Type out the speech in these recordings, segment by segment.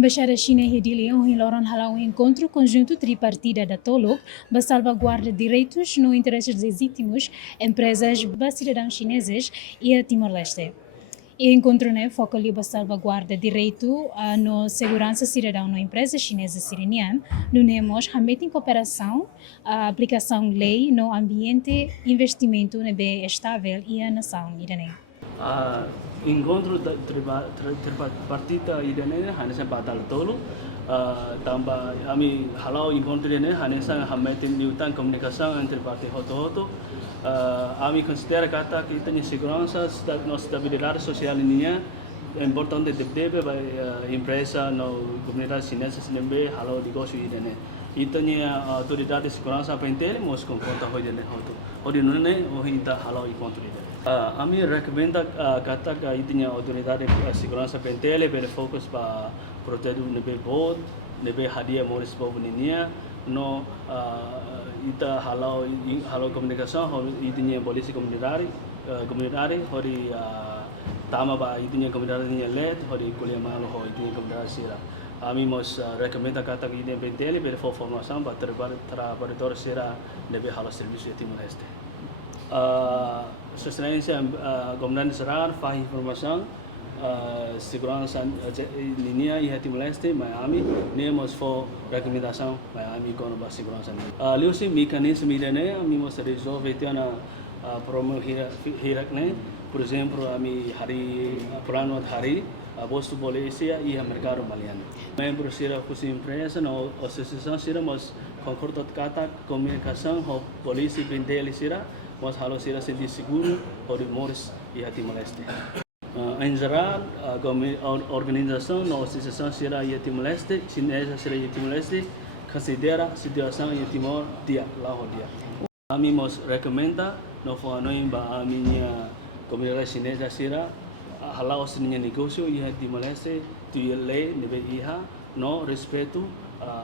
Embaixada chinesa de Leão realizou um encontro conjunto tripartida da TOLOC para salvaguardar direitos no interesses legítimos empresas para cidadãos chineses e a Timor-Leste. E encontro foca ali para salvaguarda direito no segurança cidadão na empresa chinesa sireniana, no nemos realmente em cooperação, a aplicação lei no ambiente, investimento no bem estável e a nação iraniana. Encontro tripartita idane hanesa batal tolo tambah kami halau encontro idane hanesa hametin niutan komunikasi entre parti hoto kami considera kata kita ni segurança no stabilidade social ninya importante deve empresa no comunidade chinesa sinembe halau negócio idane itanya autoridade de segurança pentele mos conta hoidane hoto odinune ohita halau encontro idane kami recomenda kata itanya autoridade de segurança pentele bere fokus pa proteger nebe bot nebe hadiah moris bovninia no ita halau komunikasi itanya polisi komunidade hori tama ba itanya komunidade niya let hori kuliah malo ho itanya komunidade sira kami mos recomenda kata itanya pentele bere formação ba trabalhador sira nebe halau serviço Timor-Leste Selainnya Komandan Serar, faz informação, segurança linha e Timor-Leste, Miami, nemos for recomendação, Miami com a segurança. Liusi mecanismo idane, ami mos resolve tiana problema hirakne, por exemplo, ami hari plano hari bosto polícia e a mercado maliano. Membro sira kusi empresa no associação sira mos concordo kata comunicação ho polícia pendele sira mos halo sira senti seguro hori moris e a Timor-Leste. Em geral, a organização no associação sira e a Timor-Leste, chinesa sira e Timor-Leste, considera a situação em Timor dia lá ho dia. Kami mos recomenda no foanoin ba aminya komunidade chinesa sira halau sininya negócio e a Timor-Leste tuile nebe iha no respeito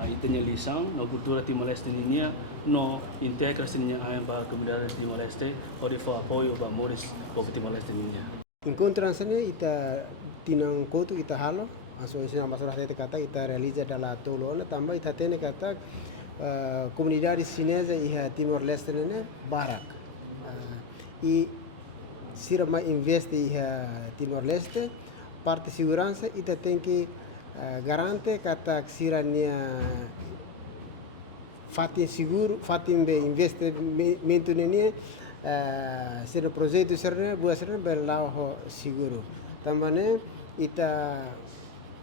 itanya lição no cultura Timor-Leste ninya no integração ninya ba comunidade Timor-Leste ori for apoio ba moris povo Timor-Leste ninya. Encontran-se ita tinang kotu ita halo asociação masalah tete kata ita realiza dala tolona tambah ita tene kata comunidade chinesa e Timor-Leste nene barak e sirama investe e Timor-Leste parte segurança ita tem que garante kata sirania fatin seguro fatin be investimento nene sira projeto serna buat serna berlau seguro tambane ita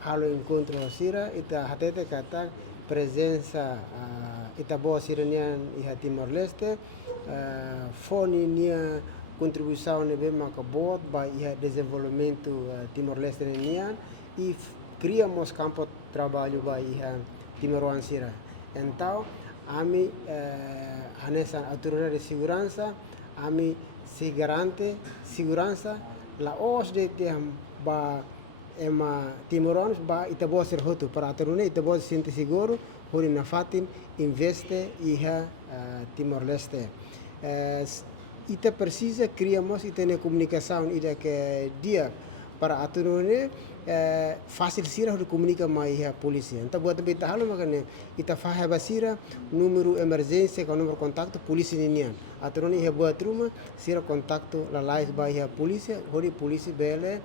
halo encontro sira ita hatete kata presença ita boa siranian e Timor-Leste fone nia contribuição nebe maka bot ba e desenvolvimento Timor-Leste nian e criamos campo de trabalho ba e Timor-Leste sira então ami hanesa autoridade de segurança ami se garante segurança la os de ba ema Timor-Leste ba ita boa ser hotu para aturune ita boa sente seguro hori na fatin investe e Timor-Leste ita precisa criamos ita ne comunicação ida que dia para aturune fácil sira de comunica mais a polícia então buat beta halo makane ita faha basira número emergência com número contato polícia nian aturune ia buat rumah sira contato la live by a polícia hori polícia bele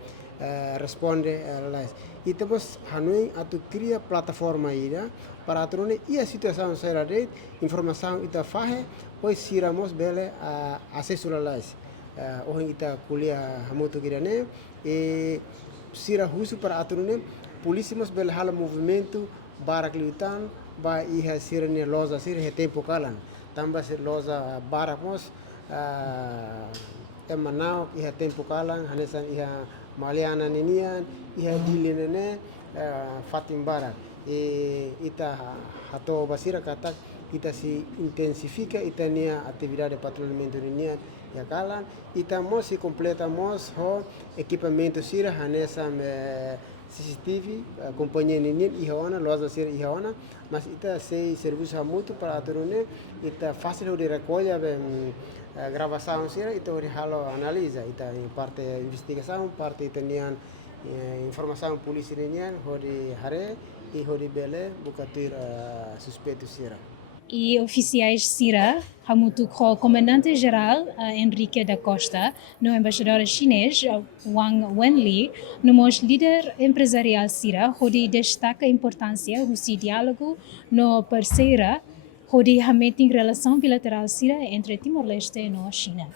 responde la live ita bos hanui atu cria plataforma ida para aturune ia situação sira de informação ita faha pois siramos bele acesso la live orang ita kuliah hamutu kirane e sira husu para aturune polisi mas bel hala movimento barak liutan ba iha sira ne loza sira he tempo kalan tamba sir loza barak mos emanau iha tempo kalan hanesan iha maliana ninian iha dilinene fatim barak e ita hato basira katak ita si intensifica ita nia atividade de patrulhamento nian ya kalan ita mos se completamos ho equipamento sira hanesa CCTV companhia ninin ihona loja sira ihona mas ita sei serviço muito para aturune ita fácil de recolha gravação sira ita ori halo analisa ita em parte investigação parte itanian informação polícia ninian hori hare e Horibele bukatir suspeito sira. E oficiais CIRA, Hamutu com o comandante-geral Enrique da Costa, no embaixador chinês Wang Wenli, no líder empresarial CIRA, onde destaca a importância do diálogo no parceira, onde realmente relação bilateral CIRA entre Timor-Leste e China.